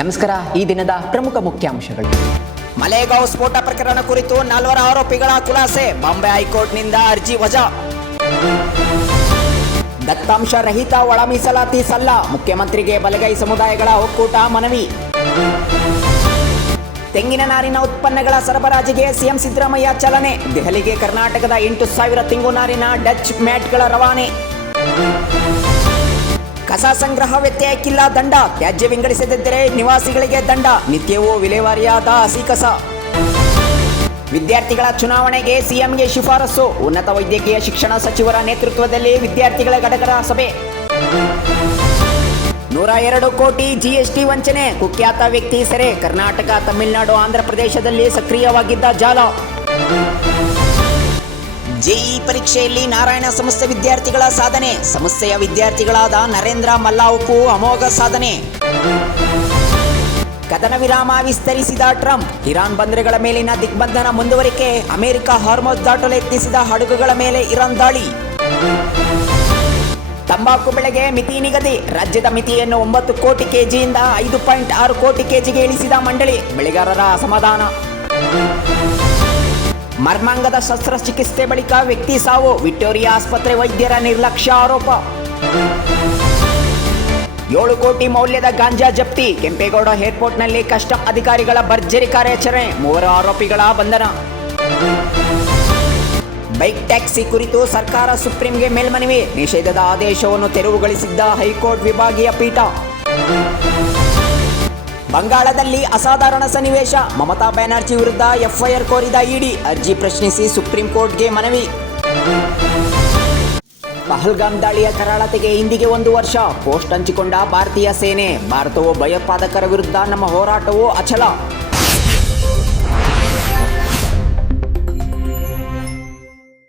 ನಮಸ್ಕಾರ. ಈ ದಿನದ ಪ್ರಮುಖ ಮುಖ್ಯಾಂಶಗಳು. ಮಲೇಗಾಂವ್ ಸ್ಫೋಟ ಪ್ರಕರಣ ಕುರಿತು 4 ಆರೋಪಿಗಳ ಖುಲಾಸೆ, ಬಾಂಬೆ ಹೈಕೋರ್ಟ್ನಿಂದ ಅರ್ಜಿ ವಜಾ. ದತ್ತಾಂಶ ರಹಿತ ಒಳ ಮೀಸಲಾತಿ ಸಲ್ಲ, ಮುಖ್ಯಮಂತ್ರಿಗೆ ಬಲಗೈ ಸಮುದಾಯಗಳ ಒಕ್ಕೂಟ ಮನವಿ. ತೆಂಗಿನ ನಾರಿನ ಉತ್ಪನ್ನಗಳ ಸರಬರಾಜಿಗೆ ಸಿಎಂ ಸಿದ್ದರಾಮಯ್ಯ ಚಾಲನೆ, ದೆಹಲಿಗೆ ಕರ್ನಾಟಕದ 8,000 ತೆಂಗು ನಾರಿನ ಡಚ್ ಮ್ಯಾಟ್ಗಳ ರವಾನೆ. ಕಸ ಸಂಗ್ರಹ ವ್ಯತ್ಯಯಕ್ಕಿಲ್ಲ ದಂಡ, ತ್ಯಾಜ್ಯ ವಿಂಗಡಿಸದಿದ್ದರೆ ನಿವಾಸಿಗಳಿಗೆ ದಂಡ, ನಿತ್ಯವೂ ವಿಲೇವಾರಿಯಾದ ಹಸಿ ಕಸ. ವಿದ್ಯಾರ್ಥಿಗಳ ಚುನಾವಣೆಗೆ ಸಿಎಂಗೆ ಶಿಫಾರಸು, ಉನ್ನತ ವೈದ್ಯಕೀಯ ಶಿಕ್ಷಣ ಸಚಿವರ ನೇತೃತ್ವದಲ್ಲಿ ವಿದ್ಯಾರ್ಥಿಗಳ ಗಡಗಡ ಸಭೆ. 102 ಕೋಟಿ ಜಿಎಸ್ಟಿ ವಂಚನೆ, ಕುಖ್ಯಾತ ವ್ಯಕ್ತಿ ಸೆರೆ, ಕರ್ನಾಟಕ, ತಮಿಳುನಾಡು, ಆಂಧ್ರಪ್ರದೇಶದಲ್ಲಿ ಸಕ್ರಿಯವಾಗಿದ್ದ ಜಾಲ. ಜೆಇ ಪರೀಕ್ಷೆಯಲ್ಲಿ ನಾರಾಯಣ ಸಂಸ್ಥೆ ವಿದ್ಯಾರ್ಥಿಗಳ ಸಾಧನೆ, ಸಂಸ್ಥೆಯ ವಿದ್ಯಾರ್ಥಿಗಳಾದ ನರೇಂದ್ರ ಮಲ್ಲಾವುಕು ಅಮೋಘ ಸಾಧನೆ. ಕದನ ವಿರಾಮ ವಿಸ್ತರಿಸಿದ ಟ್ರಂಪ್, ಇರಾನ್ ಬಂದರುಗಳ ಮೇಲಿನ ದಿಗ್ಬಂಧನ ಮುಂದುವರಿಕೆ, ಅಮೆರಿಕ ಹಾರ್ಮೋಸ್ ದಾಟಲು ಯತ್ನಿಸಿದ ಹಡಗುಗಳ ಮೇಲೆ ಇರಾನ್ ದಾಳಿ. ತಂಬಾಕು ಬೆಳೆಗೆ ಮಿತಿ ನಿಗದಿ, ರಾಜ್ಯದ ಮಿತಿಯನ್ನು 9 ಕೋಟಿ ಕೆಜಿಯಿಂದ 5.6 ಕೋಟಿ ಕೆಜಿಗೆ ಇಳಿಸಿದ ಮಂಡಳಿ, ಬೆಳೆಗಾರರ ಅಸಮಾಧಾನ. ಮರ್ಮಾಂಗದ ಶಸ್ತ್ರಚಿಕಿತ್ಸೆ ಬಳಿಕ ವ್ಯಕ್ತಿ ಸಾವು, ವಿಕ್ಟೋರಿಯಾ ಆಸ್ಪತ್ರೆ ವೈದ್ಯರ ನಿರ್ಲಕ್ಷ್ಯ ಆರೋಪ. 7 ಕೋಟಿ ಮೌಲ್ಯದ ಗಾಂಜಾ ಜಪ್ತಿ, ಕೆಂಪೇಗೌಡ ಏರ್ಪೋರ್ಟ್ನಲ್ಲಿ ಕಸ್ಟಮ್ ಅಧಿಕಾರಿಗಳ ಭರ್ಜರಿ ಕಾರ್ಯಾಚರಣೆ, 3 ಆರೋಪಿಗಳ ಬಂಧನ. ಬೈಕ್ ಟ್ಯಾಕ್ಸಿ ಕುರಿತು ಸರ್ಕಾರ ಸುಪ್ರೀಂಗೆ ಮೇಲ್ಮನವಿ, ನಿಷೇಧದ ಆದೇಶವನ್ನು ತೆರವುಗೊಳಿಸಿದ್ದ ಹೈಕೋರ್ಟ್ ವಿಭಾಗೀಯ ಪೀಠ. ಬಂಗಾಳದಲ್ಲಿ ಅಸಾಧಾರಣ ಸನ್ನಿವೇಶ, ಮಮತಾ ಬ್ಯಾನರ್ಜಿ ವಿರುದ್ಧ ಎಫ್ಐಆರ್ ಕೋರಿದ ಇಡಿ, ಅರ್ಜಿ ಪ್ರಶ್ನಿಸಿ ಸುಪ್ರೀಂ ಕೋರ್ಟ್ಗೆ ಮನವಿ. ಪಹಲ್ಗಾಮ್ ದಾಳಿಯ ಕರಾಳತೆಗೆ ಇಂದಿಗೆ 1 ವರ್ಷ, ಪೋಸ್ಟ್ ಹಂಚಿಕೊಂಡ ಭಾರತೀಯ ಸೇನೆ, ಭಾರತವು ಭಯೋತ್ಪಾದಕರ ವಿರುದ್ಧ ನಮ್ಮ ಹೋರಾಟವು ಅಚಲ.